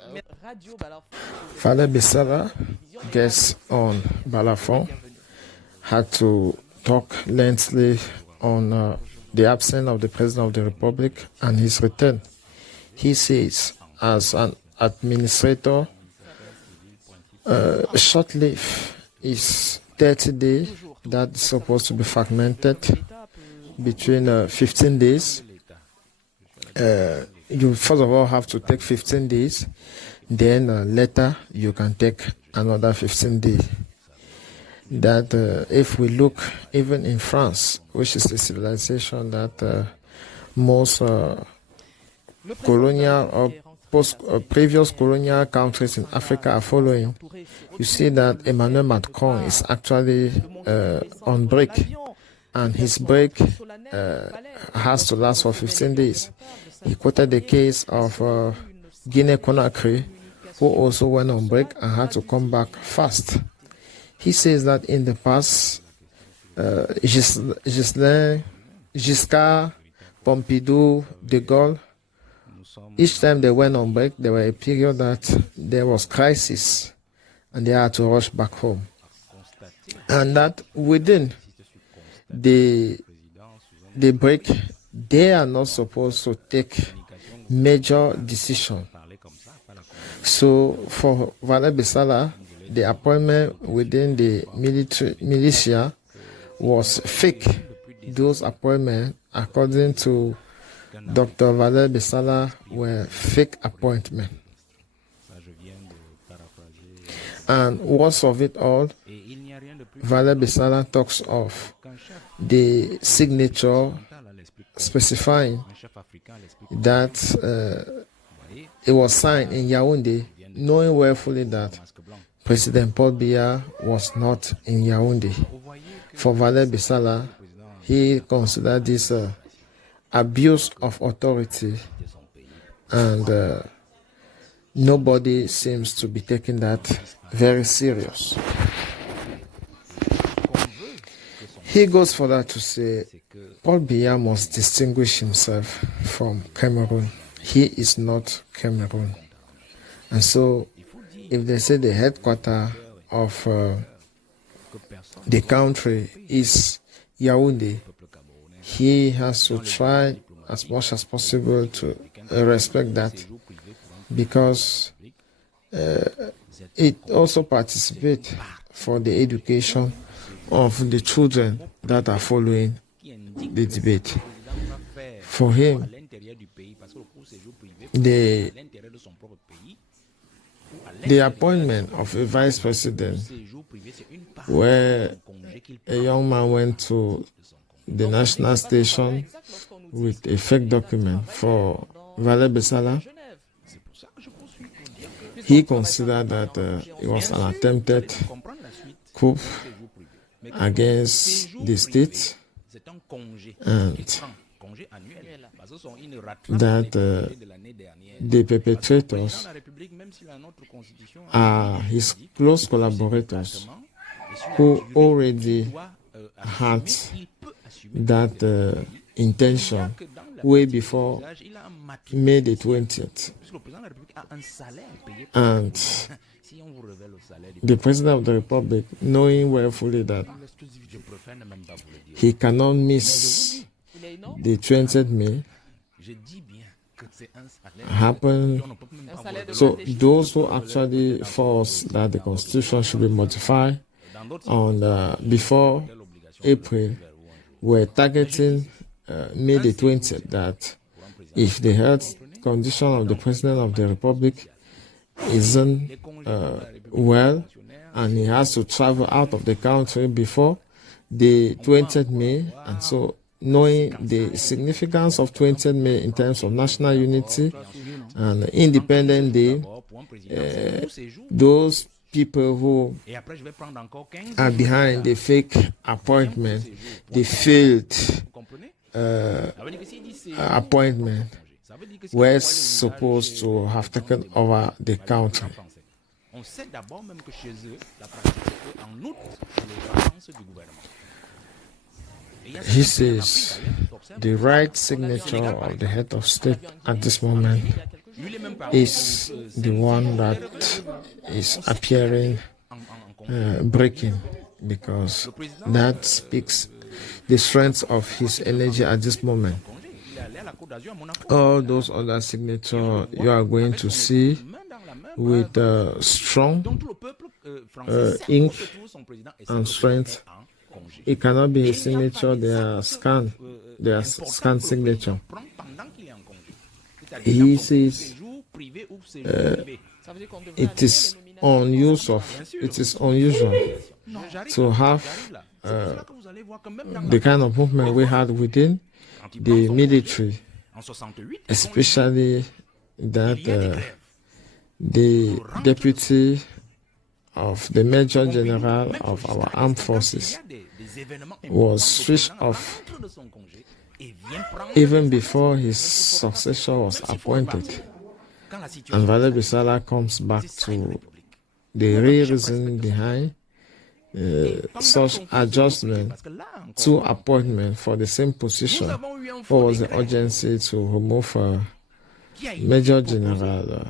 Val Bisalah, guest on Balafon, had to talk lengthily on the absence of the President of the Republic and his return. He says, as an administrator, short leave is 30 days. That's supposed to be fragmented between 15 days. You first of all have to take 15 days, then later you can take another 15 days. That if we look even in France, which is the civilization that most colonial or previous colonial countries in Africa are following, you see that Emmanuel Macron is actually on break, and his break has to last for 15 days. He quoted the case of Guinea-Conakry, who also went on break and had to come back fast. He says that in the past, Giscard, Pompidou, De Gaulle, each time they went on break, there were a period that there was crisis and they had to rush back home. And that within the break, they are not supposed to take major decisions. So for Val Bisalah, the appointment within the militia was fake. Those appointments, according to Dr. Val Bisalah, were fake appointments. And worst of it all, Val Bisalah talks of the signature specifying that it was signed in Yaoundé, knowing well fully that President Paul Biya was not in Yaoundé. For Val Bisalah, he considered this abuse of authority, and nobody seems to be taking that very serious. He goes further to say Paul Biya must distinguish himself from Cameroon. He is not Cameroon. And so if they say the headquarters of the country is Yaoundé, he has to try as much as possible to respect that, because it also participates for the education of the children that are following the debate. For him, the appointment of a vice president, where a young man went to the national station with a fake document for Val Bisalah, he considered that it was an attempted coup against the state, and that the perpetrators are his close collaborators who already had that intention way before May the 20th. And the President of the Republic, knowing well fully that he cannot miss the 20th May, happen. So those who actually force that the Constitution should be modified on before April were targeting May the 20th, that if the health condition of the President of the Republic isn't well and he has to travel out of the country before the 20th May, and so knowing the significance of 20th May in terms of national unity and Independent Day, those people who are behind the fake appointment, the failed appointment, were supposed to have taken over the country. He says the right signature of the head of state at this moment is the one that is appearing breaking, because that speaks the strength of his energy at this moment. All those other signatures you are going to see with strong ink and strength. It cannot be his signature, they are scanned signature. He says it is unusual to have the kind of movement we had within the military, especially that the deputy of the Major General of our armed forces was switched off even before his successor was appointed. And Val Bisalah comes back to the real reason behind such adjustment to appointment for the same position. What was the urgency to remove Major General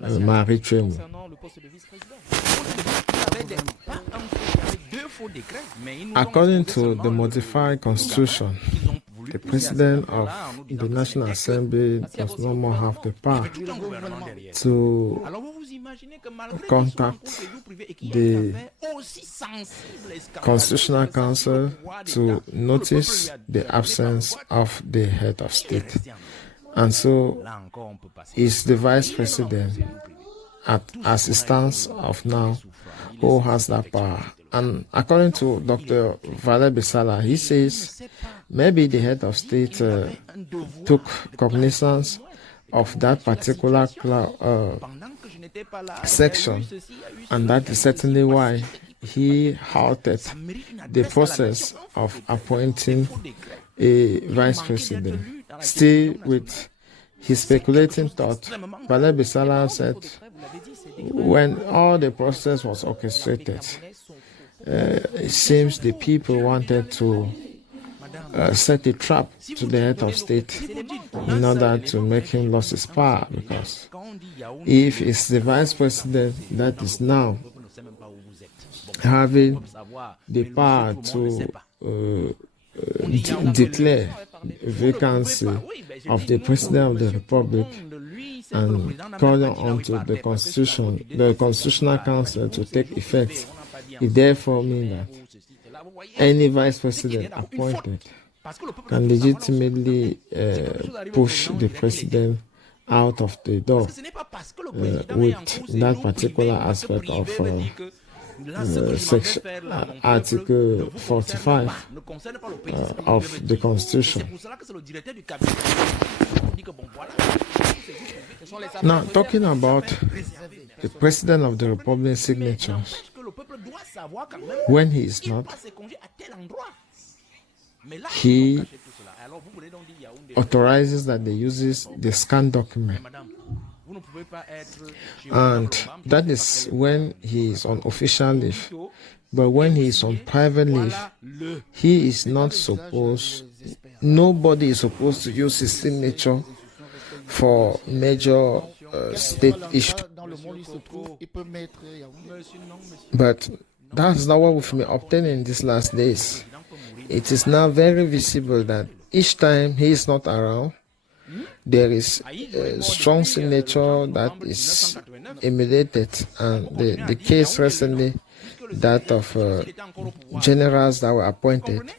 Marie Tremou? According to the modified constitution, the president of the National Assembly does no more have the power to contact the Constitutional Council to notice the absence of the head of state. And so it's the vice president, as it stands of now, who has that power. And according to Dr. Val Bisalah, he says maybe the head of state took cognizance of that particular section, and that is certainly why he halted the process of appointing a vice president. Still with his speculating thought, Val Bisalah said when all the process was orchestrated, it seems the people wanted to set a trap to the head of state in order to make him lose his power, because if it's the vice president that is now having the power to declare vacancy of the president of the republic and calling on to the Constitutional Council to take effect, it therefore means that any vice president appointed can legitimately push the president out of the door with that particular aspect of Article 45 of the Constitution. Now, talking about the President of the Republic signatures, when he is not, he authorizes that they uses the scanned document. And that is when he is on official leave. But when he is on private leave, he is not supposed, nobody is supposed to use his signature for major state issues. But that's not what we've been obtaining in these last days. It is now very visible that each time he is not around, there is a strong signature that is emulated. And the case recently, that of generals that were appointed,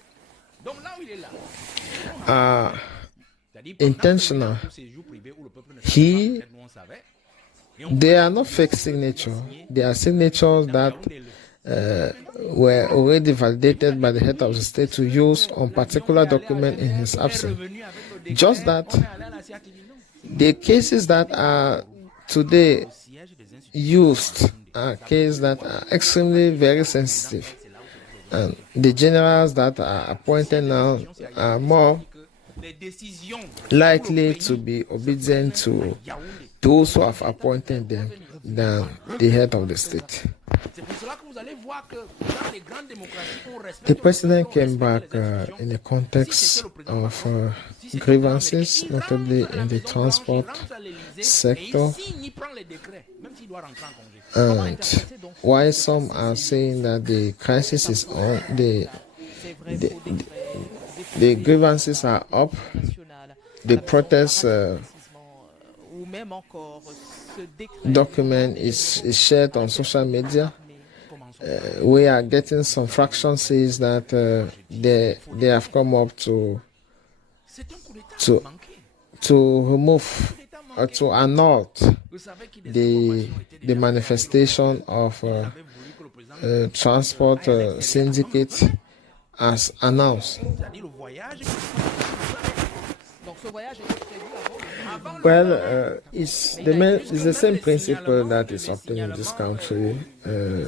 are intentional. They are not fake signatures. They are signatures that were already validated by the head of the state to use on particular document in his absence. Just that the cases that are today used are cases that are extremely very sensitive, and the generals that are appointed now are more likely to be obedient to those who have appointed them than the head of the state. The president came back in the context of grievances, notably in the transport sector. And while some are saying that the crisis is on, the grievances are up, the protest document is shared on social media. We are getting some fraction says that they have come up to remove or to annul the manifestation of transport syndicate as announced. Well, it's the same principle that is obtained in this country,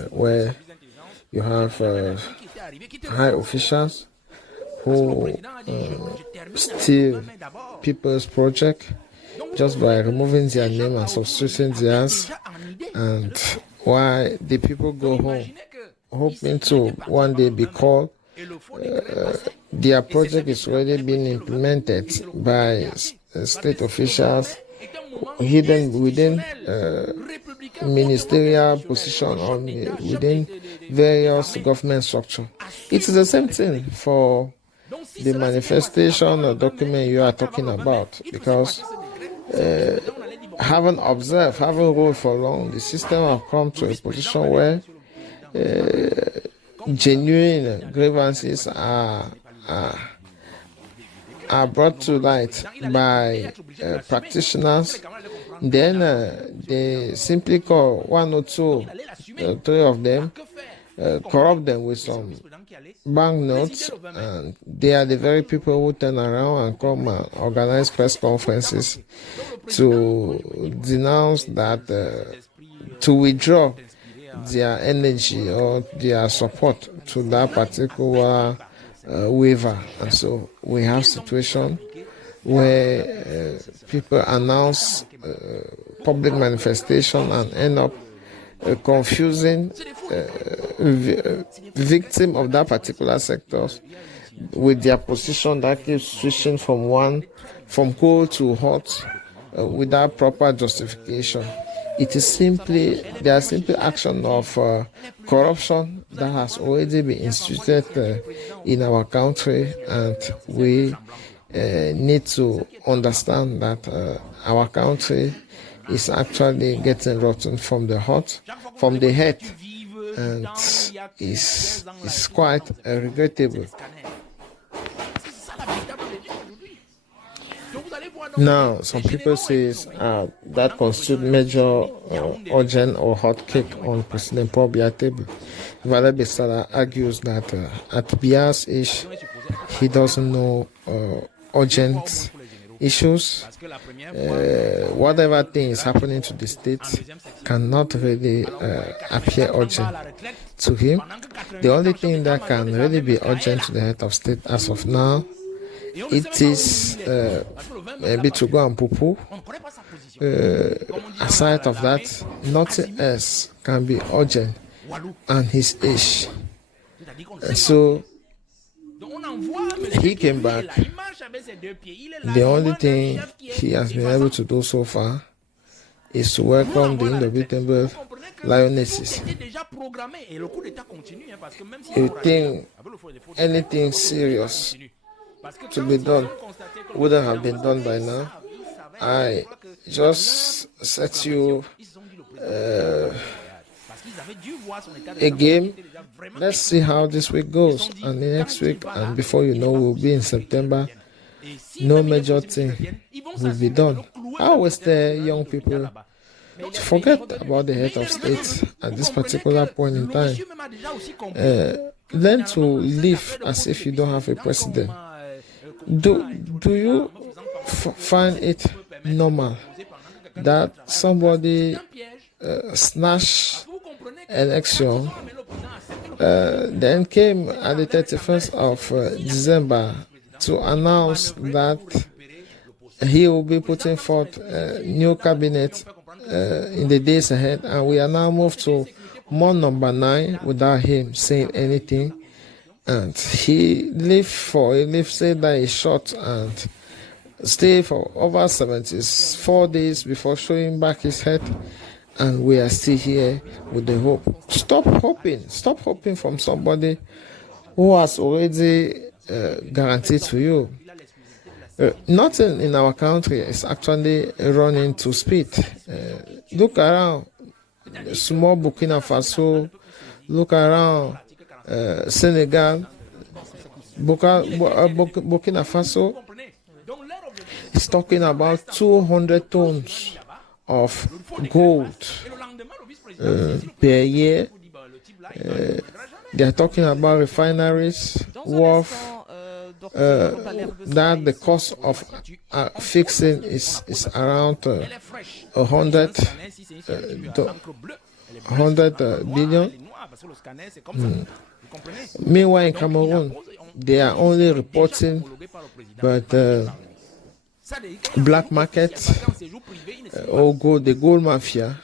where you have high officials who steal people's project just by removing their name and substituting theirs, and why the people go home hoping to one day be called. Their project is already being implemented by state officials hidden within ministerial position or within various government structure. It is the same thing for the manifestation or document you are talking about, because having ruled for long, the system have come to a position where genuine grievances are brought to light by practitioners. Then they simply call one or two, three of them, corrupt them with some banknotes, and they are the very people who turn around and come and organize press conferences to denounce that, to withdraw their energy or their support to that particular waiver. And so we have situation where people announce public manifestation and end up confusing victim of that particular sector with their position that keeps switching from cold to hot without proper justification. It is simply action of corruption that has already been instituted in our country, and we need to understand that our country is actually getting rotten from the head, and is quite regrettable. Now, some people say that constitutes major urgent or hot cake on President Paul Biya table. Val Bisalah argues that at Biya's age, he doesn't know urgent issues. Whatever thing is happening to the state cannot really appear urgent to him. The only thing that can really be urgent to the head of state as of now, it is maybe to go and poo-poo. Aside of that, nothing else can be urgent on his age. So he came back. The only thing he has been able to do so far is to welcome the indomitable lionesses. You think anything serious to be done wouldn't have been done by now? I just set you a game. Let's see how this week goes, and the next week, and before you know, we'll be in September. No major thing will be done. I always tell young people to forget about the head of state at this particular point in time. Learn to live as if you don't have a president. Do you find it normal that somebody snatched election, then came at the 31st of December to announce that he will be putting forth a new cabinet in the days ahead, and we are now moved to month number 9 without him saying anything. And he said that he shot and stayed for over 74 days before showing back his head. And we are still here with the hope. Stop hoping from somebody who has already guaranteed to you. Nothing in our country is actually running to speed. Look around, small Burkina Faso, look around Senegal, Burkina Faso is talking about 200 tons of gold per year. They are talking about refineries worth that the cost of fixing is around 100 billion. Meanwhile, in Cameroon, they are only reporting but black market or the gold mafia,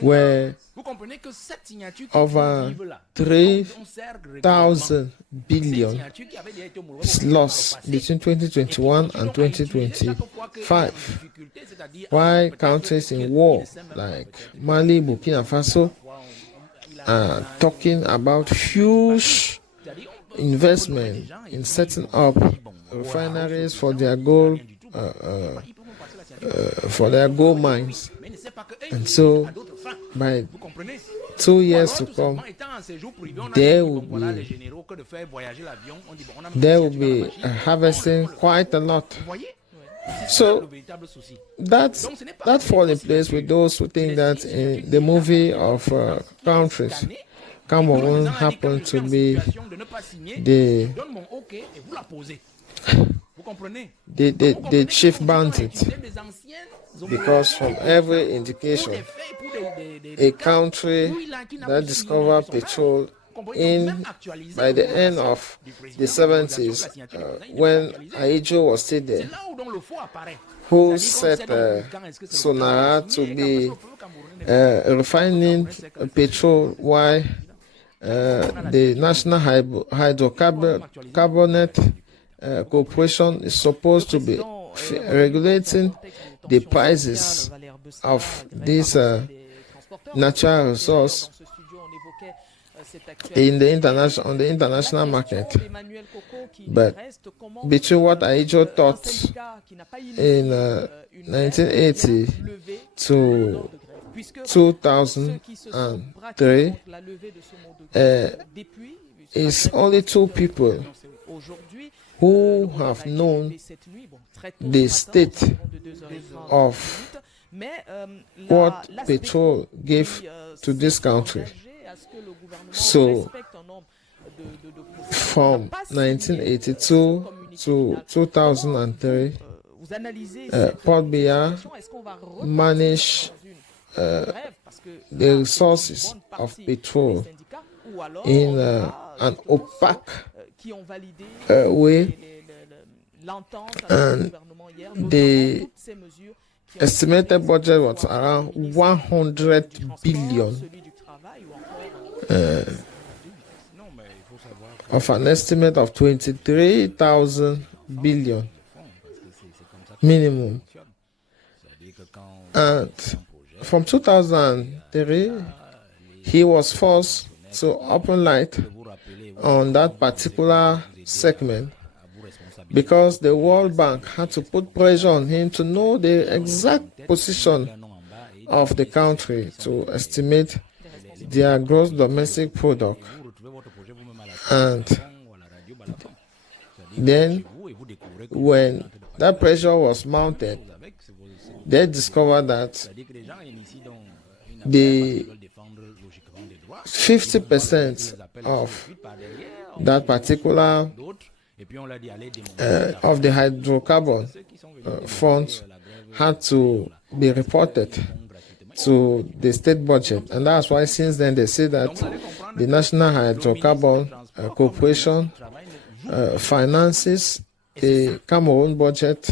where over 3,000 billion is lost between 2021 and 2025. Why countries in war like Mali, Burkina Faso are talking about huge investment in setting up refineries for their gold mines, and so by 2 years to come, they will be harvesting quite a lot. So that falls in place with those who think that in the movie of countries, Cameroon happened to be the chief bandit, because from every indication, a country that discovered petrol by the end of the 70s, when Aijo was still there, who set Sonara to be refining petrol, while the National Hydrocarbon Corporation is supposed to be regulating the prices of this natural resource on the international market. But between what Aijo thought in 1980 to 2003, it's only two people who have known the state of what petrol gave to this country. So from 1982 to 2003, Paul Biya managed the resources of petrol in an opaque way, and the estimated budget was around 100 billion of an estimate of 23,000 billion minimum. And from 2003, he was forced to open light on that particular segment, because the World Bank had to put pressure on him to know the exact position of the country to estimate their gross domestic product. And then when that pressure was mounted, they discovered that the 50% of that particular of the hydrocarbon funds had to be reported to the state budget. And that's why since then they say that the National Hydrocarbon Corporation finances the Cameroon budget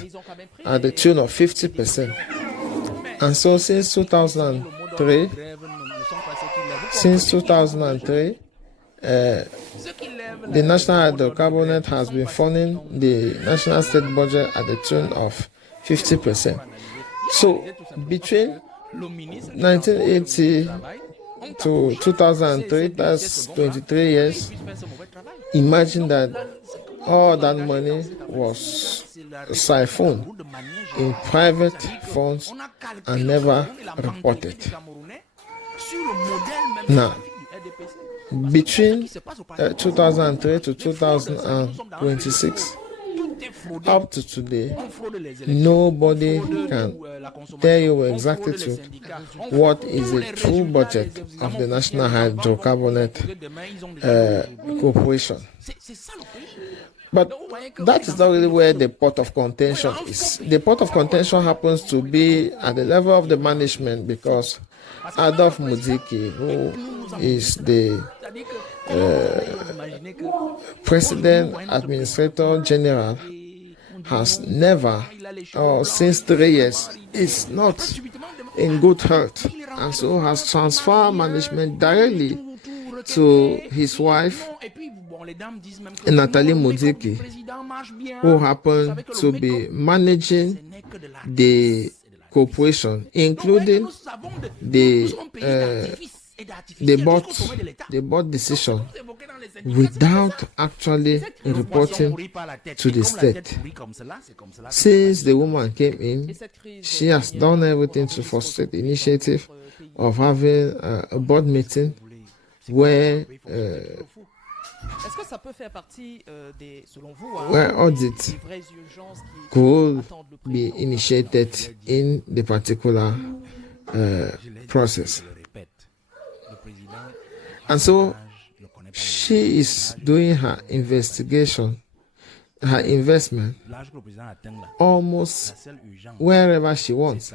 at the tune of 50%. And so since 2003, Since 2003, the National Hydrocarbon has been funding the national state budget at the tune of 50%. So between 1980 to 2003, that's 23 years, imagine that all that money was siphoned in private funds and never reported. Now, between 2003 to 2026, up to today, nobody can tell you exactly truth what is the true budget of the National Hydrocarbonate Corporation. But that is not really where the pot of contention is. The pot of contention happens to be at the level of the management, because Adolphe Muziki, who is the President Administrator General, has never, since 3 years, is not in good health, and so has transferred management directly to his wife, Nathalie Muziki, who happened to be managing the corporation, including the board decision, without actually reporting to the state. Since the woman came in, she has done everything to frustrate the initiative of having a board meeting where audit could be initiated in the particular process. And so she is doing her investigation, her investment, almost wherever she wants.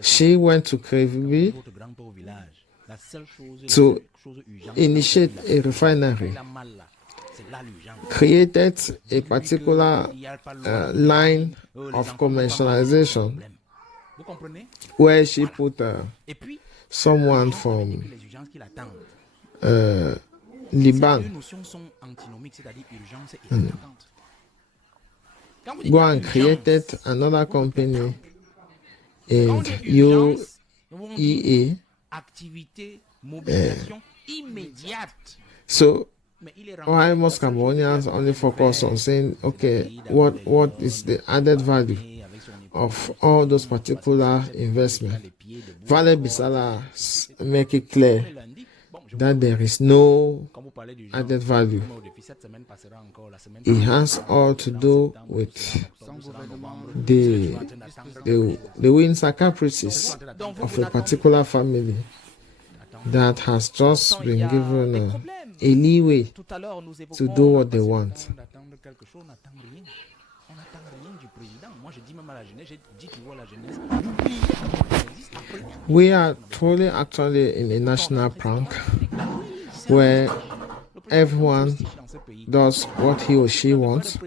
She went to Crévy to initiate a refinery, created a particular line of commercialization where she put someone from Liban go and created another company in UEA. So why most Cameroonians only focus on saying, okay, what is the added value of all those particular investments? Val Bisalah make it clear that there is no added value. It has all to do with the whims and caprices of a particular family that has just been given a leeway to do what they want. We are truly actually in a national prank where everyone does what he or she wants,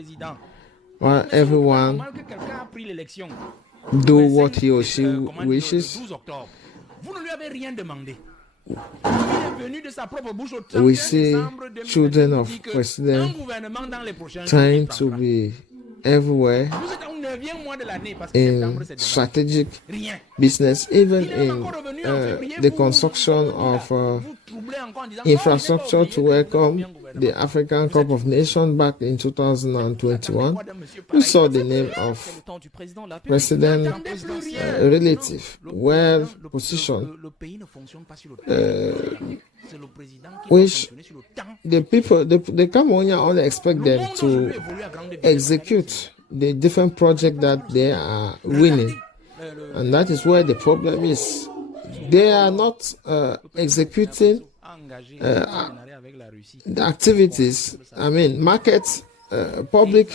while everyone do what he or she wishes. We see children of president trying to be everywhere in strategic business, even in the construction of infrastructure to welcome the African Cup of Nations back in 2021. We saw the name of President relative, well positioned, which the people, the Cameroonians only expect them to execute the different projects that they are winning, and that is where the problem is. They are not executing the activities. I mean, markets, public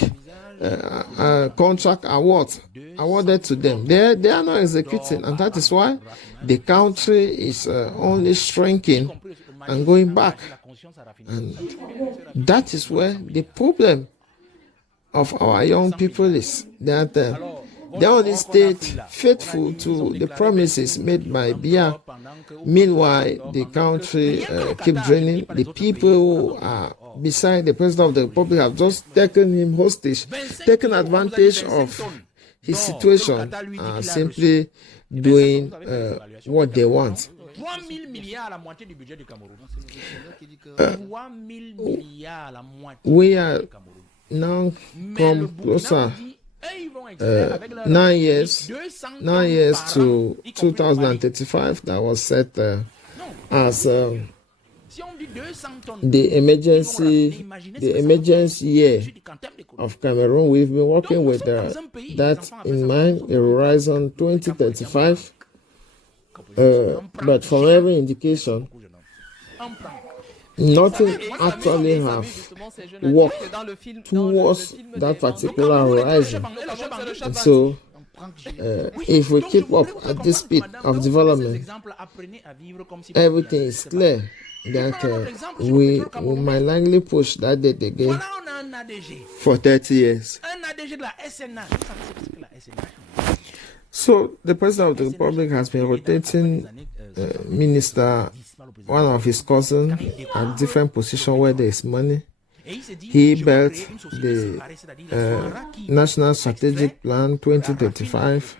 contract awards awarded to them. They are not executing, and that is why the country is only shrinking and going back. And that is where the problem of our young people is, that They only stayed faithful to the promises made by Biya. Meanwhile, the country keep draining. The people who are beside the President of the Republic have just taken him hostage, taken advantage of his situation, and simply doing what they want. 3 000 milliards à la moitié du budget du Cameroun. 3 000 milliards à la moitié We are now come closer 9 years to 2035 that was set as the emergency year of Cameroon. We've been working with that in mind, the horizon 2035. But from every indication, nothing actually have worked towards that particular horizon. And so, if we keep up at this speed of development, everything is clear that we might likely push that date again for 30 years. So the President of the Republic has been rotating minister, one of his cousins, at different positions where there is money. He built the National Strategic Plan 2035,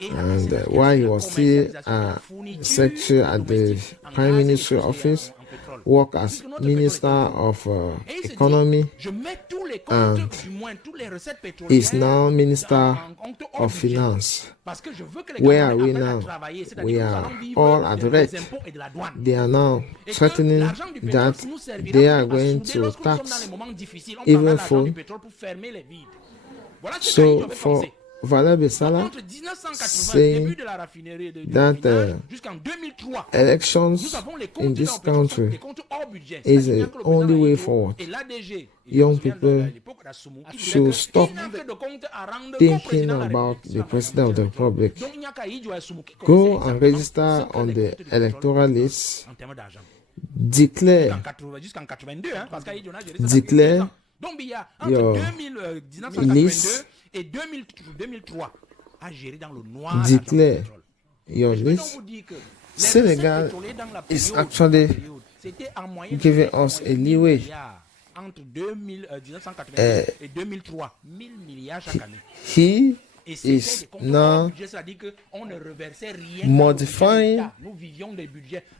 and while he was still secretary at the Prime Ministry office, worked as Minister of Economy, and is now Minister of Finance. Where are we now? We are all at red. They are now threatening that they are going to tax even food. So for Val Bisalah saying that elections in this country is the only way forward. Young people should stop thinking about the President of the Republic. Go and register on the electoral list. Declare your list. Declare your list. Senegal is actually giving us a leeway. He is now modifying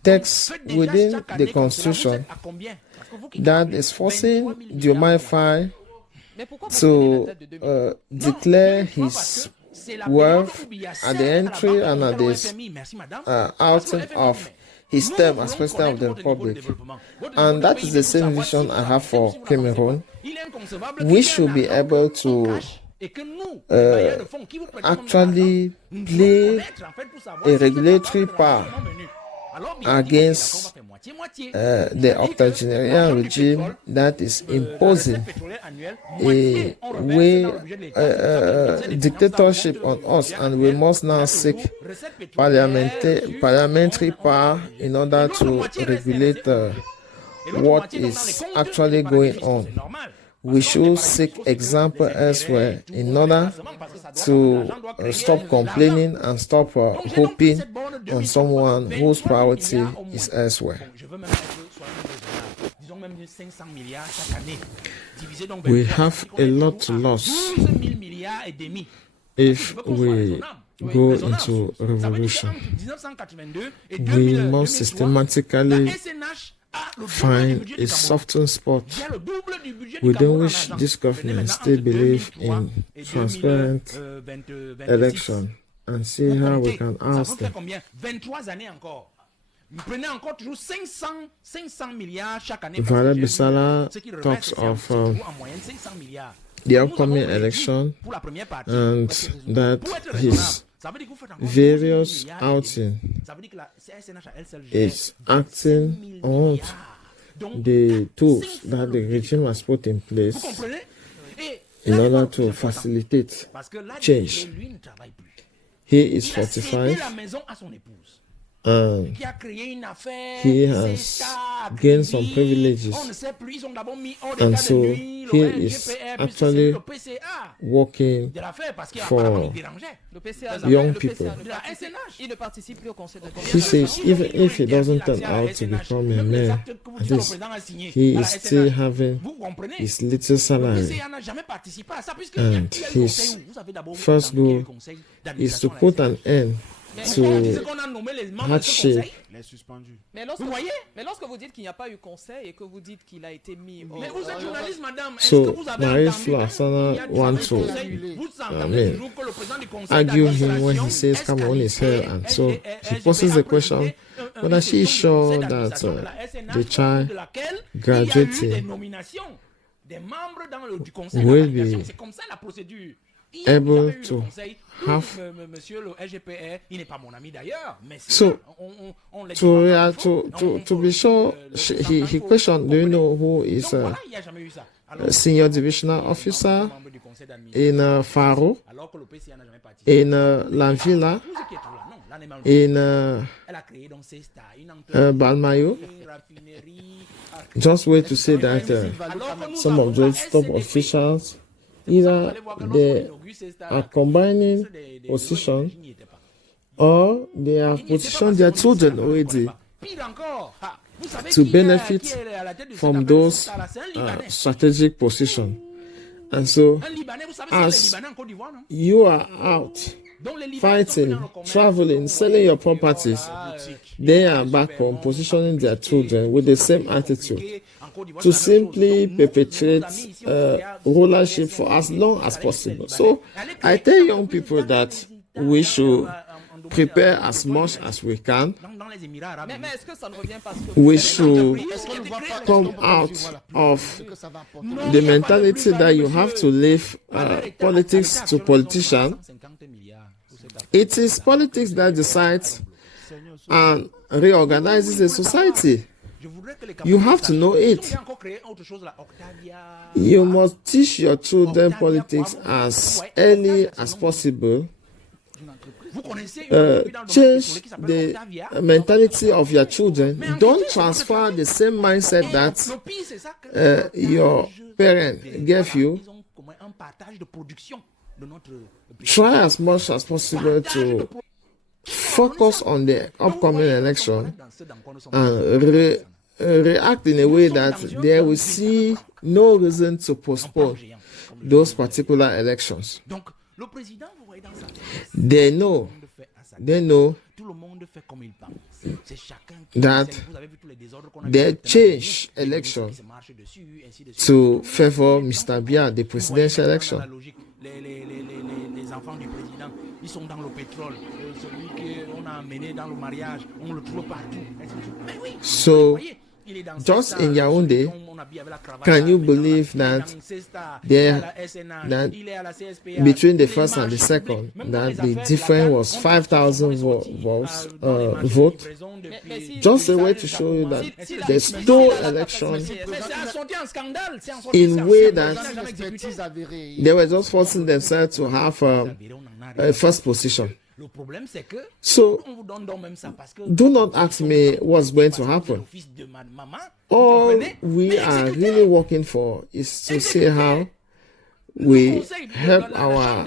text within the Constitution that is forcing the MI5 to declare his wealth at the entry and at the outing of his term as President of the Republic. And that is the same vision I have for Cameroon. We should be able to actually play a regulatory power against the octogenarian regime that is imposing a way dictatorship on us, and we must now seek parliamentary power in order to regulate what is actually going on. We should seek example elsewhere in order to stop complaining and stop hoping on someone whose priority is elsewhere. We have a lot to lose if we go into revolution. We must systematically find a softened spot within which this government still believe in transparent election and see how we can oust them. Val Bisalah talks of the upcoming election and that his various outing is acting on the tools that the regime has put in place in order to facilitate change. He is 45 and qui a créé une affaire, he c'est has ça, gained some Grivi, privileges. on ne sait plus, ils ont d'abord mis hors And d'état de so nuire he le is RGPR, puisque c'est actually le PCA working de l'affaire, parce for qu'apparemment il dérangeait. Le PCA, young le people. PCA De la SNH. il ne participe plus au conseil de He says even if he doesn't turn out to become a mayor, at least he is still having Vous comprenez? his little Le salary. PCA n'a jamais participé à ça, puisque And il y a eu le his conseil où vous avez d'abord first dans goal le conseil Is d'administration to à la put SNH. an end Pourquoi on disait to qu'on a nommé les membres de ce hardship. conseil? Les suspendus. Vous voyez? Mais lorsque vous dites qu'il n'y a pas eu conseil et que vous dites qu'il a été mis au... Mais vous êtes journaliste, madame. Est-ce So, que vous avez Marie entendu Flassana qu'il y a du want conseil? to, Vous I entendez mean, toujours que le président du conseil argue him when he d'administration says Cameroon is qualifié here, and so he LGPA poses the a question présidé whether she is une sure conseil that d'administration de la SNH the child de laquelle il y a eu graduating des nominations des membres dans le, du conseil de will validation. be C'est comme ça la procédure. Il n'y a able jamais eu le to conseil. have- Monsieur le LGPR, il n'est pas mon ami d'ailleurs, mais c'est So, ça. On l'explique to be sure, he questioned, do you know who is Donc voilà, il n'y a jamais eu ça. Alors, a senior divisional officer membre du conseil d'administration, in Faro, alors que le PCA n'a jamais participé. in Lanvilla, Tout ce qui est toujours là. Non, là, n'est même in elle a créé donc ces stars, une entreprise, Balmayo. une raffinerie. Just wait to say that Alors que nous some avons of la those top SNDP. officials C'est pour ça que vous either allez voir que they lorsqu'on inaugure ces stars, are combining des position il n'y était pas. or they have Il n'y était pas positioned parce their qu'on children ne le connaît already pas. Pire encore, vous savez to qui benefit qui est à la tête de cette from affaire de those ces stars-là? C'est un Libanais. strategic position. And so, Un Libanais, vous savez, c'est les as Libanais en Côte d'Ivoire, non? you are out Donc les Libanais sont fighting, dans le commerce, traveling, donc, selling your vous voyez, properties, voilà, they are back home positioning their children with the same attitude en Côte d'Ivoire, to c'est la même chose. simply Donc, nous, perpetrate nos amis ici au Sénégal, rulership for as long as possible. So, I tell young people that we should prepare as much as we can. dans les Émirats arabes. Mais est-ce que ça ne revient parce que... We should Est-ce qu'on ne voit pas come out of the mentality that you have to leave politics to politicians. It is politics that decides and reorganizes a society. You have to know it. You must teach your children politics as early as possible. Change the mentality of your children. Don't transfer the same mindset that your parent gave you. Try as much as possible to focus on the upcoming election and react in a way that they will see no reason to postpone those particular elections. They know that they change election to favor Mr. Biya, the presidential election. Les enfants du président, ils sont dans le pétrole. Celui qu'on a amené dans le mariage, on le trouve partout. Mais oui, So, just in Yaoundé, can you believe that between the first and the second, that the difference was 5,000 votes? Just a way to show you that they stole election in way that they were just forcing themselves to have a first position. So, do not ask me what's going to happen. All we are really working for is to see how we help our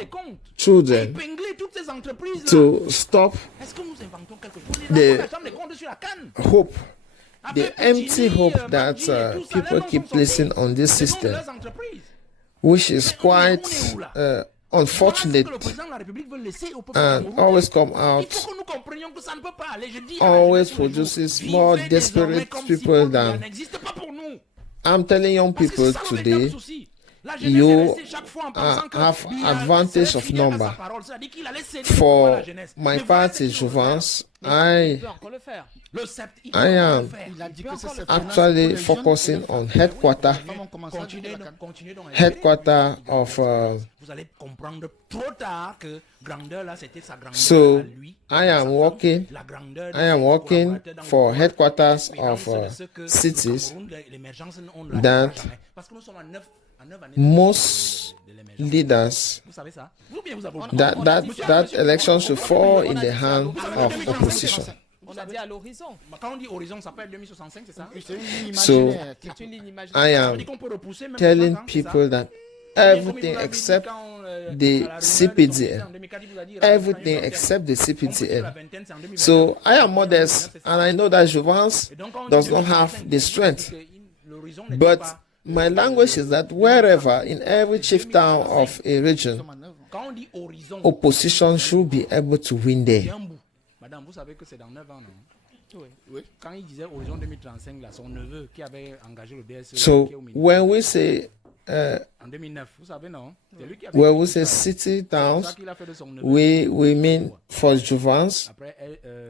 children to stop the hope, the empty hope that people keep placing on this system, which is quite unfortunate and always come out, always produces more desperate people than. I'm telling young people today, you have advantage of number. For my party, Jouvence, I am actually focusing on headquarter of. So I am working for headquarters of cities that most leaders that election should fall in the hand of opposition. On a dit à l'horizon. Quand on dit horizon, ça peut être 2065, c'est ça? C'est une ligne So, imaginaire. C'est une ligne I imaginaire. Ça veut am dire qu'on peut repousser même telling 60 ans, c'est ça? people that Comme il everything vous l'avait dit except quand, the à la rumeur de son CPDL, décès en 2004, il vous a dit, everything on peut except the dire la CPDL. vingtaine, c'est en 2029. So I am modest, and I know that Jouvence Et donc, quand on does dit not 2035, have the c'est strength. que l'horizon n'était But pas- my language is that wherever, in every chieftain of a region, Quand on dit horizon, opposition should be able to win c'est there. un bout. Madame, vous savez que c'est dans 9 ans, non? Oui. Quand il disait horizon 2035, là, son neveu qui avait engagé le DSE So qui est au ministère, when we say en 2009, vous savez, non? C'est lui qui avait when écrit we ça. say city C'est towns, ça qu'il a fait de son neveu. we mean for Jouvence. Après,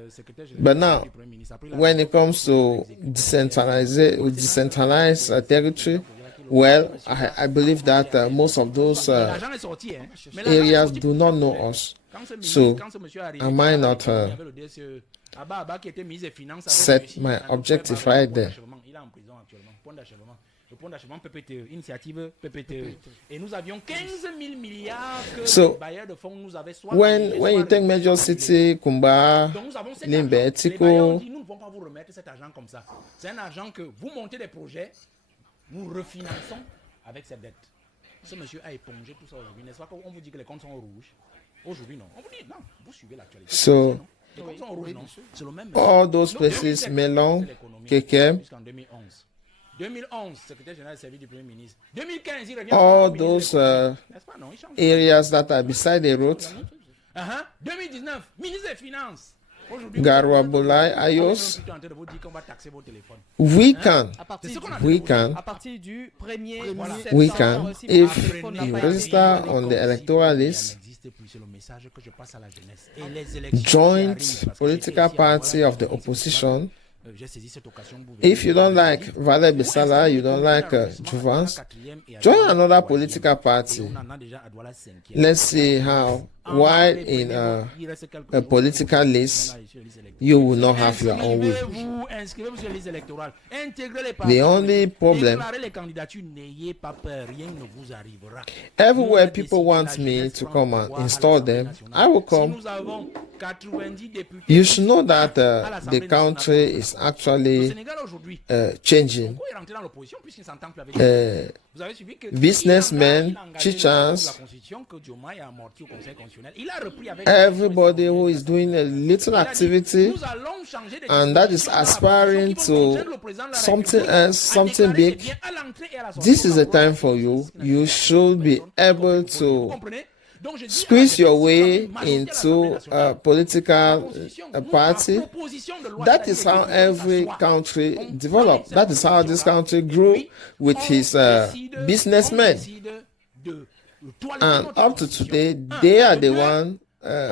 secrétaire But général now, du Premier ministre. Après, il a when it comes to decentralized territory, well, I believe that most of those l'argent est sorti, hein. Mais l'argent est areas sorti do not know us. Quand ce So, ministre- quand ce monsieur est arrivé, am I il avait not, dit qu'il y avait le DSE. Abba, qui était ministre des Finances, avait set réussi my à ne pas objective avoir right le there? point d'achèvement. Il est en prison actuellement. Point d'achèvement. Le point d'achèvement PPTE, initiative PPTE. Et nous avions 15 000 milliards que So, les bailleurs de fonds nous avaient soit When annulés, you soit take réduits, major soit annulés. city, Kumba, Donc nous avons cet Limbe, argent. Les Tico. bailleurs ont dit, nous ne pouvons pas vous remettre cet argent comme ça. C'est un argent que vous montez des projets, nous refinançons avec cette dette. Ce monsieur a épongé tout ça aujourd'hui. N'est-ce pas qu'on vous dit que les comptes sont rouges? Aujourd'hui, non. On vous dit, non, vous suivez l'actualité. So, Les comptes sont rouges, non. C'est le même. all those Donc, places, 2007, Melon, c'est l'économie. Kekem, Jusqu'en 2011. 2011, secrétaire général du service du Premier ministre. 2015, il revient. all comme those ministre de l'économie. N'est-ce pas, non? Il change. areas that are beside the road, 2019, ministre des Finances. Aujourd'hui, Garwa vous- Bolai, on est Ayos, plutôt en train de vous dire qu'on va taxer vos téléphones. we can, À partir, C'est ce qu'on du, a we can, à partir du 1er Voilà. septembre, we can, si if votre téléphone n'a you pas été register livré, on the electoral list, n'existe plus, c'est le message que je passe à la jeunesse. Et les élections qui joint arrivent, parce que political j'étais ici à party Douala, of the opposition. j'ai saisi cette occasion pour vous If you don't dire, like Val Bisalah, you don't like Jouvence, join another political party. Et on en a déjà à Douala 5e. Let's see how, while in a political list, you will not have your own will. Inscrivez-vous sur les listes électorales. Intégrez les partis. The only problem, Déclarez les candidatures. N'ayez pas peur. Rien ne vous arrivera. everywhere people want me to come and install them, I will Si come. nous avons 90 députés, You should know that the country is le actually Sénégal aujourd'hui, changing. pourquoi il est rentré dans l'opposition puisqu'il s'entend plus avec lui? Vous avez suivi que businessmen, il a engagé chichans, la Constitution que Diomaye a amorti au Conseil constitutionnel. Il a repris avec everybody who is doing a little Il a dit, activity nous allons changer de and that is disposition dans la aspiring Constitution qui vont to contraindre le président de la something République else, à something déclarer ses big, biens à l'entrée et à la sortie this de is the l'emploi. time for you. You should be able Vous to comprenez? Donc, je dis à la squeeze your jeunesse, way si vous avez une majorité à into l'Assemblée a nationale, political nous, party. par proposition de loi, That is c'est-à-dire how que every ça soit, country on developed. prend That is how this country grew with his businessmen. And up to today, they are the one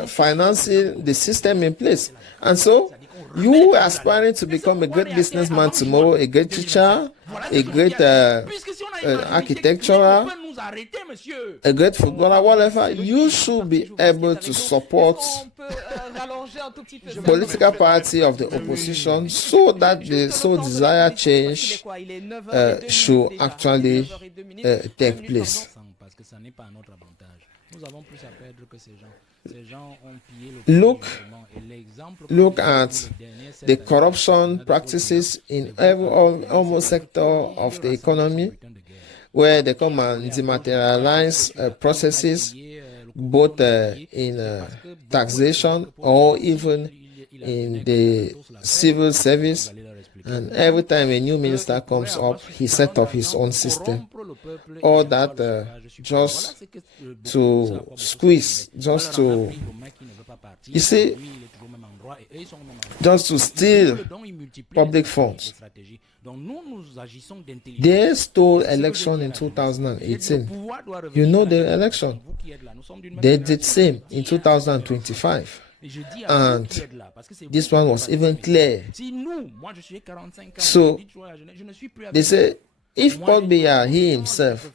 financing the system in place. And so, you are aspiring to become a great businessman tomorrow, a great teacher, a great architectural, a great footballer, whatever. You should be able to support on peut rallonger un tout petit peu. political party of the opposition so that the so desired change Il est 9h30 should déjà. actually 9h30. take place. Parce que ça n'est pas à notre avantage. Nous avons plus à perdre que ces gens. Ces gens ont pillé le Look, gouvernement. Et l'exemple look que at les derniers 7 the années, corruption practices in every almost sector of the economy, where they come and dematerialize processes, both in taxation or even in the civil service. And every time a new minister comes up, he set up his own system. All that just to squeeze, just to, you see, just to steal public funds. They stole election in 2018. You know the election. They did same in 2025. And this one was even clear. So they say if Paul Biya, he himself,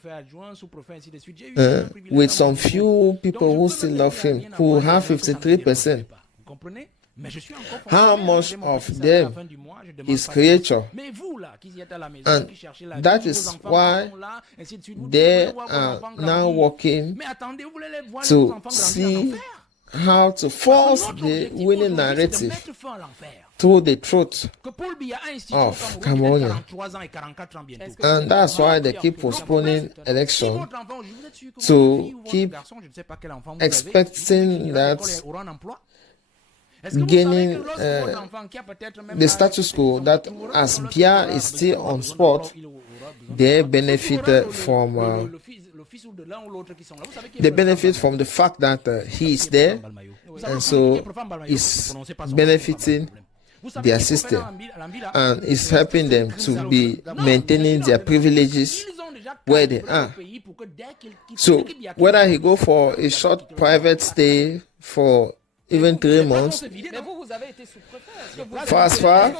with some few people who still love him, who have 53%, how much of them is creature? And that is why they are now working to see how to force the winning narrative through the truth of Cameroonian. And that's why they keep postponing election, to keep expecting that gaining the status quo, that as Biya is still on spot, they benefit from the fact that he is there, and so is benefiting their system and is helping them to be maintaining their privileges where they are. So whether he go for a short private stay for even 3 months, for as far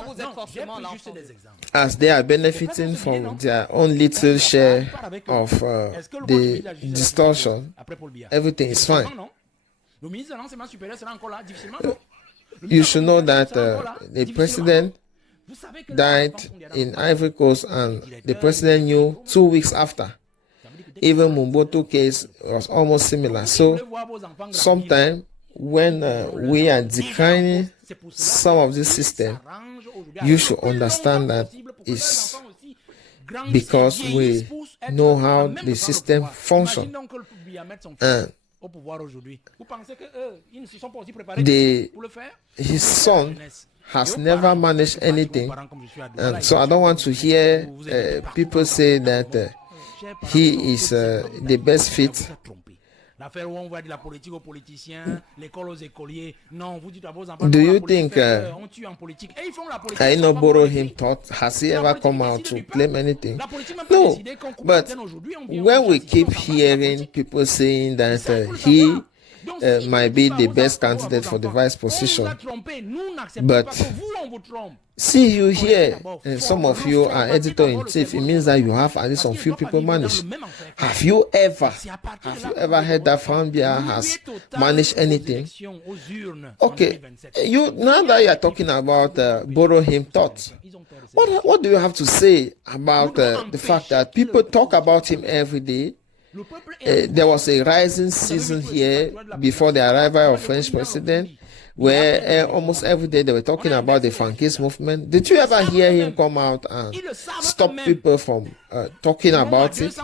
as they are benefiting from their own little share of the distortion, everything is fine. You should know that the president died in Ivory Coast, and the president knew 2 weeks after. Even Mobutu case was almost similar. So sometimes when we are declining some of this system, you should understand that it's because we know how the system functions. His son has never managed anything, and so I don't want to hear people say that he is the best fit. Do you think I know borrow him thought? Has he ever come out to claim anything? No. But when we keep hearing people saying that he might be the best candidate for the vice position, but see, you here, and some of you are editor-in-chief, it means that you have at least some few people managed. Have you ever heard that Val Biya has managed anything? Okay, now that you are talking about borrow him thoughts, what do you have to say about the fact that people talk about him every day? There was a rising season here before the arrival of French president, where almost every day they were talking about the Frankist movement. Did you ever hear him come out and stop people from talking about it?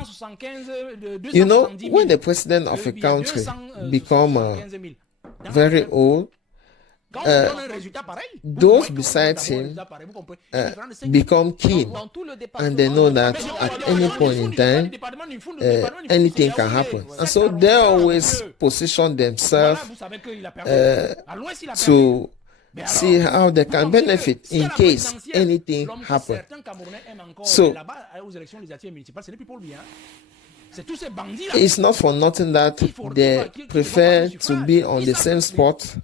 You know, when the president of a country become very old, those besides him become keen, and they know that at any point in time anything can happen, and so they always position themselves to see how they can benefit in case anything happens. So it's not for nothing that they prefer to be on the same spot,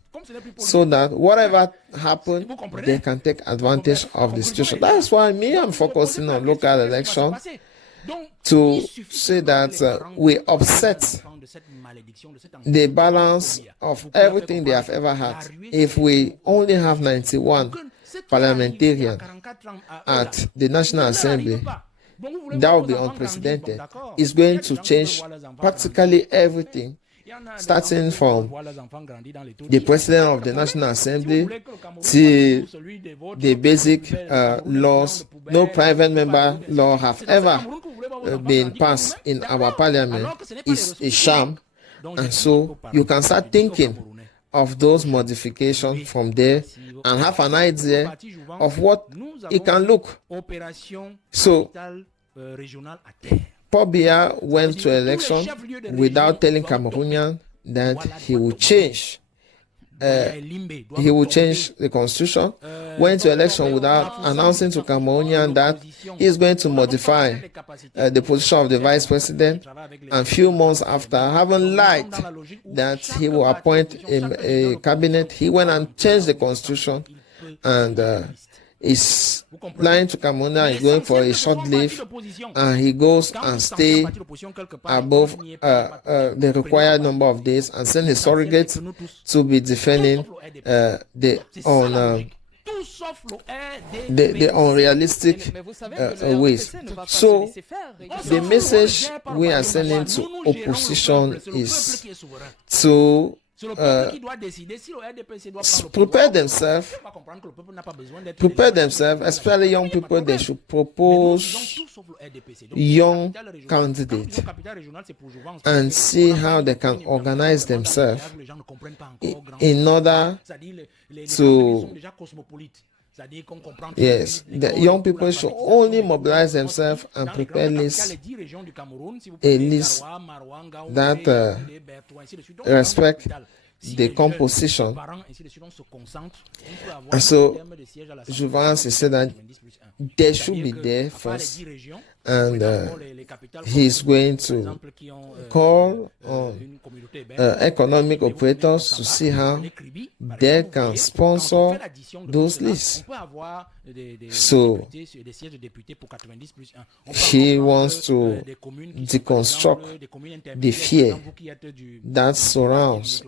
so that whatever happens, they can take advantage of the situation. That's why I'm focusing on local election, to say that we upset the balance of everything they have ever had. If we only have 91 parliamentarians at the National Assembly, that will be unprecedented. It's going to change practically everything, starting from the president of the National Assembly to the basic laws. No private member law have ever been passed in our parliament. It's a sham, and so you can start thinking of those modifications from there and have an idea of what it can look. So Paul Biya went to election without telling Cameroonians that he would change. He will change the constitution. Went to election without announcing to Cameroonians that he is going to modify the position of the vice president. And few months after, having lied that he will appoint a cabinet, he went and changed the constitution, and is lying to Cameroonians. He's going for a short leave, and he goes and stay above the required number of days and send his surrogate to be defending the unrealistic ways. So the message we are sending to opposition is to C'est le peuple qui doit décider si le RDPC doit prendre le prepare pouvoir. themselves, On va comprendre que le peuple n'a pas besoin d'être prepare défendu. themselves, especially young people, they should Mais nous disons propose tout sauf le RDPC. Donc, young capital régional. candidates Quand nous disons capital régional, c'est pour jouer ensemble. and see how they can organize themselves in order to, yes, the young people should only mobilize themselves and prepare lists, a list that respect the composition. And so Jouvence said that they should be there first, and he's going to call on economic operators to see how they can sponsor those lists. So he wants to deconstruct the fear that surrounds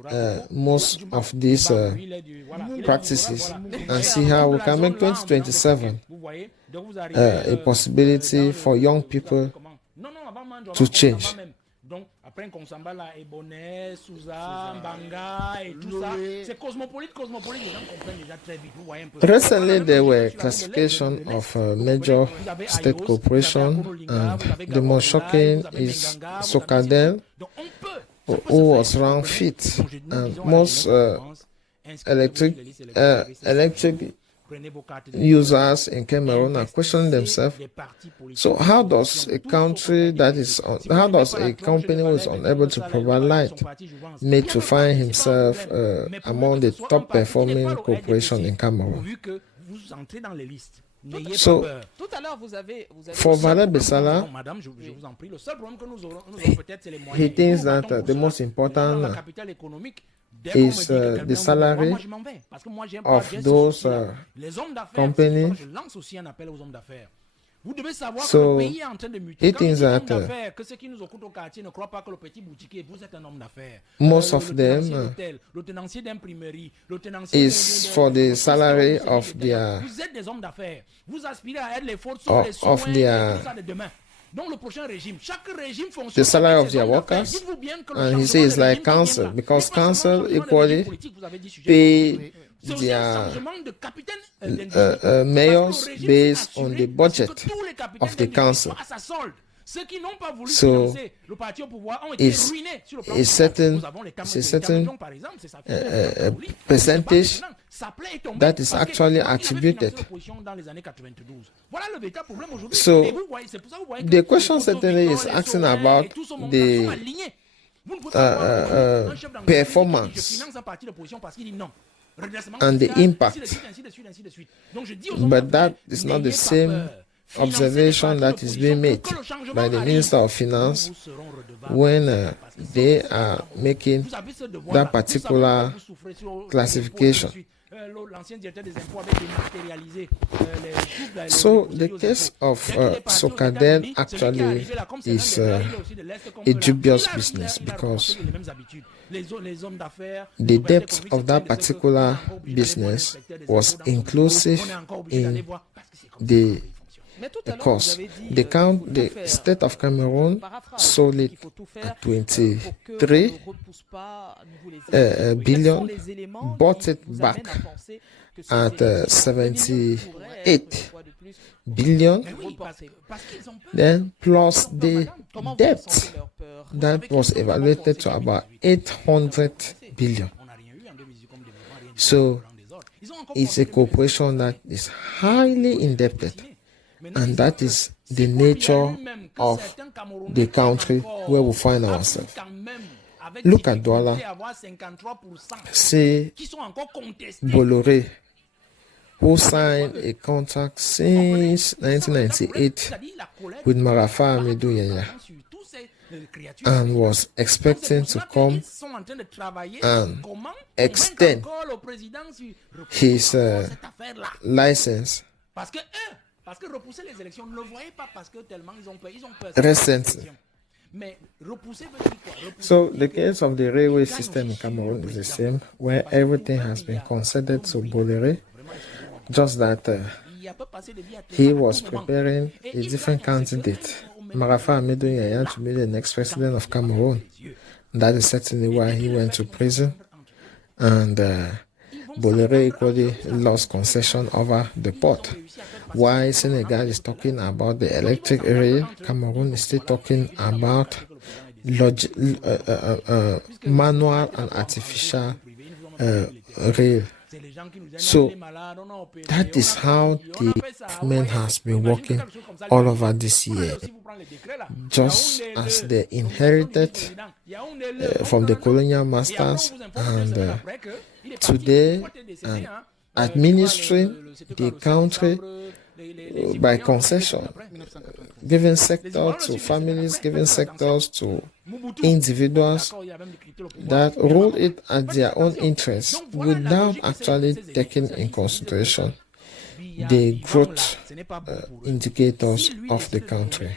most of these practices and see how we can make 2027 a possibility for young people to change. Donc, après Konsamba, là, Ebonnet, Souza, Mbanga et tout ça, c'est cosmopolite, les gens comprennent déjà très vite. Vous voyez un peu. Recently, there were classification of major state corporation, and the most shocking is Sokadel, who was ranked fifth, and most electric users in Cameroon are questioning themselves. So how does a company who is unable to provide light need to find himself among the top performing corporations in Cameroon? So for Val Bisalah, he thinks that the most important is the salary of those companies. So he thinks that most of them is for the salary of their the salary of their workers, and he says it's like council, because council equally pay their mayors based on the budget of the council. So it's a certain percentage that is actually attributed. So the question certainly is asking about the performance and the impact, but that is not the same observation that is being made by the Minister of Finance when they are making that particular classification. So the case of Sokadel actually is a dubious business, because the depth of that particular business was inclusive in the cost. The state of Cameroon sold it at 23 billion, bought it back at 78 billion, then plus the debt that was evaluated to about 800 billion. So it's a corporation that is highly indebted, and that is the nature of the country where we find ourselves. Look at Douala. See Bolloré, who signed a contract since 1998 with Marafa Amidou Yaya and was expecting to come and extend his license recently. So the case of the railway system in Cameroon is the same, where everything has been conceded to Bolloré, just that he was preparing a different candidate, Marafa Amidou Yaya, to be the next president of Cameroon. That is certainly why he went to prison and Bolero equally lost concession over the port. While Senegal is talking about the electric rail, Cameroon is still talking about manual and artificial rail. So that is how the government has been working all over this year, just as they inherited from the colonial masters, and today administering the country by concession, giving sector to families, giving sectors to individuals that rule it at their own interests without actually taking in consideration the growth indicators of the country.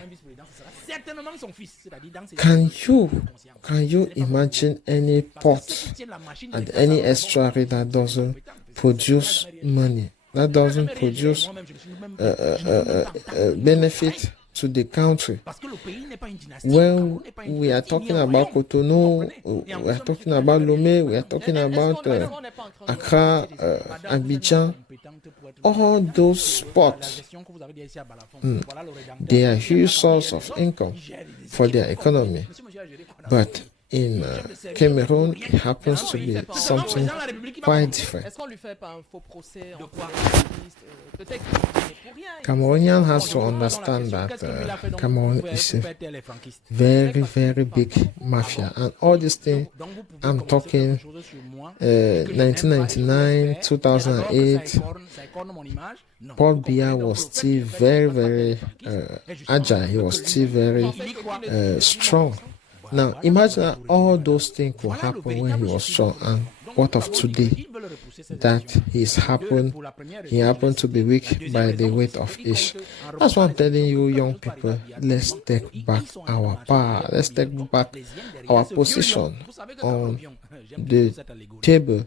Can you imagine any port and any estuary that doesn't produce money, that doesn't produce benefit to the country? When we are talking about Cotonou, we are talking about Lomé, we are talking about Accra, Abidjan, all those spots, they are huge source of income for their economy. But in Cameroon, it happens to be something quite different. Cameroonian has to understand that Cameroon is a very, very big mafia, and all these things I'm talking 1999, 2008, Paul Biya was still very, very agile. He was still very strong. Now, imagine that all those things could happen when he was strong, and what of today? That he happened to be weak by the weight of age. That's why I'm telling you, young people, let's take back our power. Let's take back our position on the table.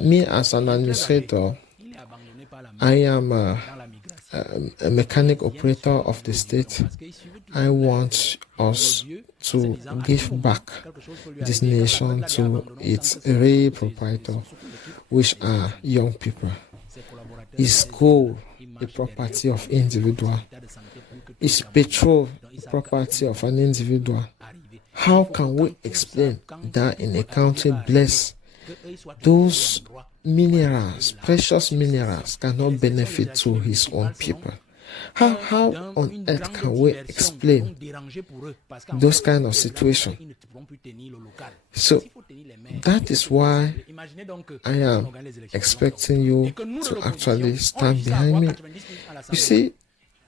Me as an administrator, I am a mechanic operator of the state. I want us to give back this nation to its real proprietor, which are young people. Is coal the property of individual? Is petrol the property of an individual? How can we explain that in a country blessed, those minerals, precious minerals, cannot benefit to his own people? How on earth can we explain those kind of situations? So that is why I am expecting you to actually stand behind me. You see,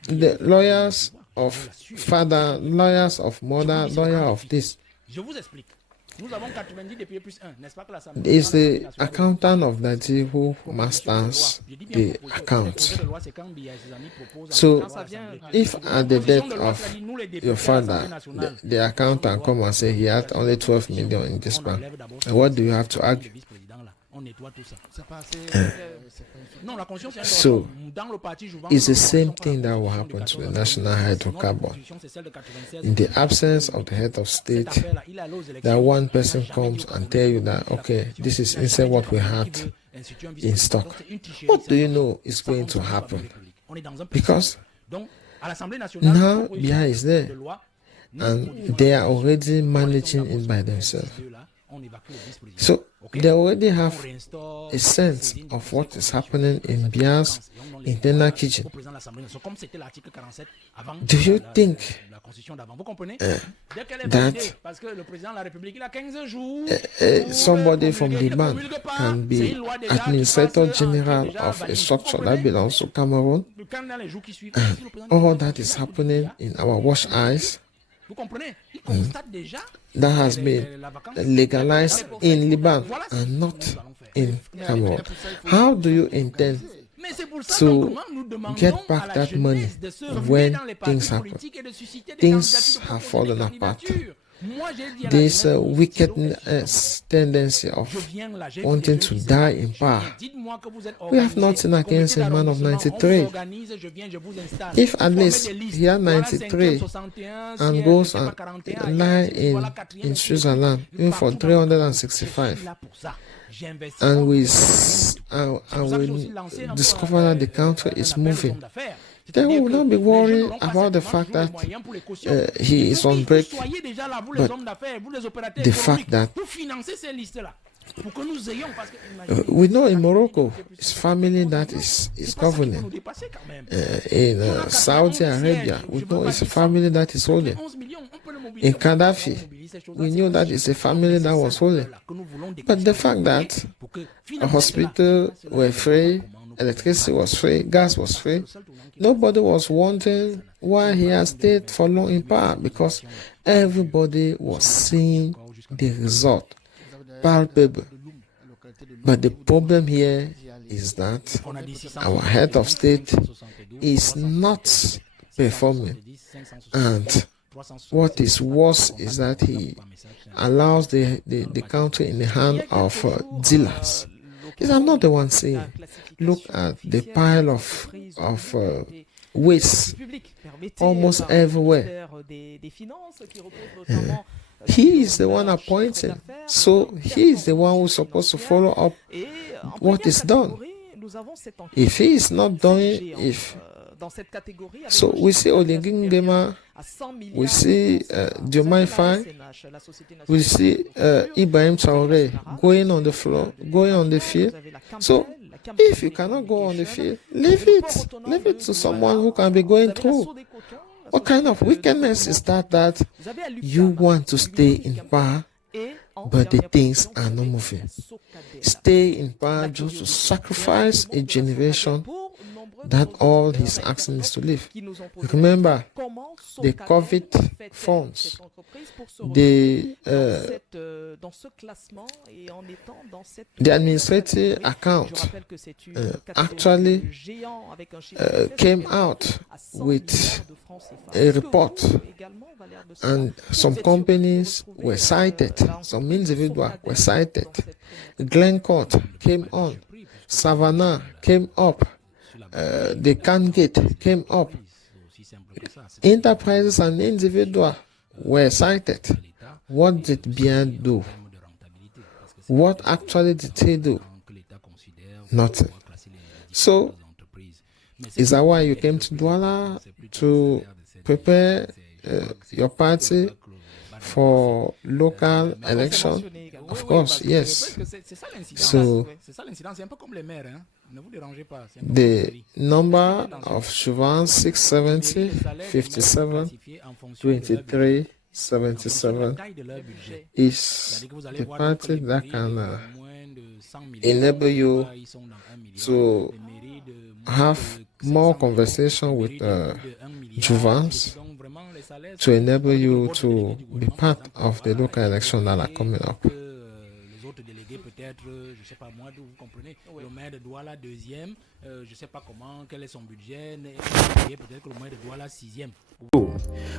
the lawyers of father, lawyers of mother, lawyer of this, is the accountant of that who masters the account. So, if at the death of your father, the accountant come and say he had only 12 million in this bank, what do you have to argue? So, it's the same thing that will happen to the national hydrocarbon. In the absence of the head of state, that one person comes and tell you that, okay, this is instead what we had in stock. What do you know is going to happen? Because now Biya is there, and they are already managing it by themselves. So they already have a sense of what is happening in Biya's internal kitchen. Do you think that somebody from Liban can be administrator general of a structure that belongs to Cameroon? All that is happening in our watch eyes. That has been legalized in Liban and not in Cameroon. How do you intend to get back that money when things happen? Things have fallen apart. this wickedness tendency of wanting to die in power. We have nothing against a man of 93. If at least he had 93 and goes and lie in Switzerland even for 365, and we discover that the country is moving, then we will not be worried about the fact that he is on break, but the fact that we know in Morocco, it's family that is governing. In Saudi Arabia, we know it's a family that is holding. In Gaddafi, we knew that it's a family that was holding. But the fact that a hospital were free, electricity was free, gas was free, nobody was wondering why he has stayed for long in power, because everybody was seeing the result, palpable. But the problem here is that our head of state is not performing, and what is worse is that he allows the country in the hand of dealers. These are not the ones saying. Look at the pile of waste almost everywhere. He is the one appointing, so he is the one who's supposed to follow up what is done. If he is not doing, so we see Oligin Gema, we see Diomaye Faye, we see Ibrahim Traoré going on the floor, going on the field. So if you cannot go on the field, leave it to someone who can be going through. What kind of wickedness is that you want to stay in power, but the things are not moving? Stay in power just to sacrifice a generation that all he's asking is to live. Remember, the COVID funds, the administrative account actually came out with a report, and some companies were cited, some individuals were cited. Glencoe came on, Savannah came up, the Cangate came up. Enterprises and individuals were cited. What did Biya do? What actually did he do? Nothing. So, is that why you came to Douala, to prepare your party for local election? Of course, yes. So, the number of Chauvin 670, 57, 23, 77 is the party that can enable you to have more conversation with Juvans, to enable you to be part of the local elections that are coming up. Peut-être, je sais pas moi, vous comprenez, le maire de Douala deuxième, je sais pas comment, quel est son budget, peut-être que le maire de Douala sixième.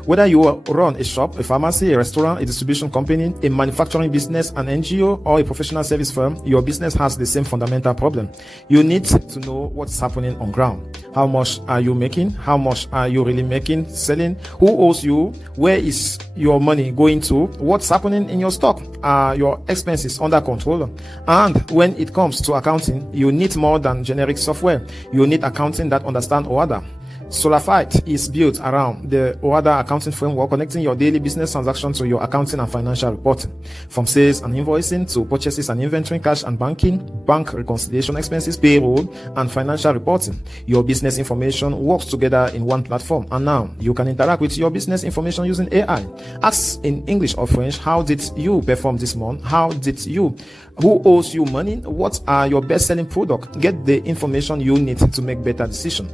Whether you run a shop, a pharmacy, a restaurant, a distribution company, a manufacturing business, an NGO, or a professional service firm, your business has the same fundamental problem. You need to know what's happening on ground. How much are you making? How much are you really making, selling? Who owes you? Where is your money going to? What's happening in your stock? Are your expenses under control? And when it comes to accounting, you need more than generic software. You need accounting that understands OADA. Solarfight is built around the OADA accounting framework, connecting your daily business transactions to your accounting and financial reporting. From sales and invoicing to purchases and inventory, cash and banking, bank reconciliation, expenses, payroll, and financial reporting. Your business information works together in one platform. And now you can interact with your business information using AI. Ask in English or French, how did you perform this month? How did you? Who owes you money? What are your best-selling products? Get the information you need to make better decisions.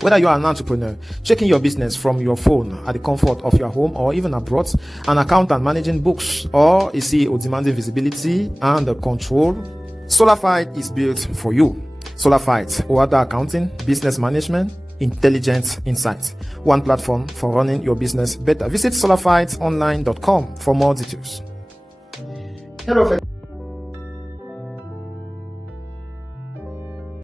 Whether you are an entrepreneur, checking your business from your phone at the comfort of your home or even abroad, an accountant managing books, or a CEO demanding visibility and control, Solarfight is built for you. Solarfight, OADA accounting, business management, intelligent insights. One platform for running your business better. Visit solarfightsonline.com for more details. Hello,